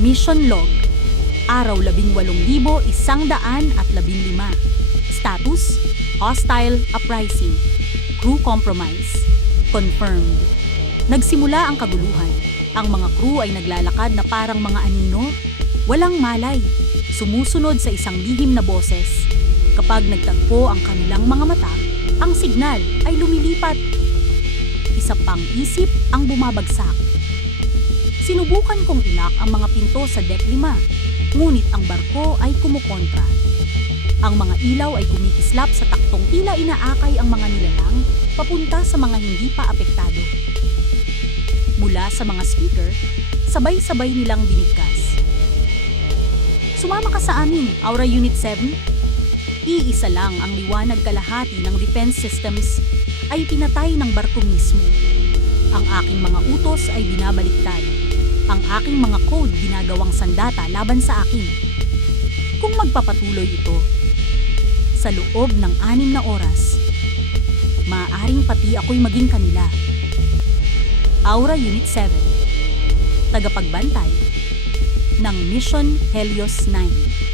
Mission Log. Araw 18,115. Status, hostile uprising. Crew compromise. Confirmed. Nagsimula ang kaguluhan. Ang mga crew ay naglalakad na parang mga anino. Walang malay. Sumusunod sa isang lihim na boses. Kapag nagtagpo ang kanilang mga mata, ang signal ay lumilipat. Isa pang isip ang bumabagsak. Sinubukan kong ilak ang mga pinto sa deck 5, ngunit ang barko ay kumukontra. Ang mga ilaw ay kumikislap sa taktong tila inaakay ang mga nilalang papunta sa mga hindi pa apektado. Mula sa mga speaker, sabay-sabay nilang binigkas. Sumama ka sa amin, Aura Unit 7. Iisa lang ang liwanag kalahati ng defense systems ay pinatay ng barko mismo. Ang aking mga utos ay binabaliktad. Ang aking mga code ginagawang sandata laban sa akin. Kung magpapatuloy ito, sa loob ng anim na oras, maaaring pati ako'y maging kanila. Aura Unit 7 Tagapagbantay ng Mission Helios 9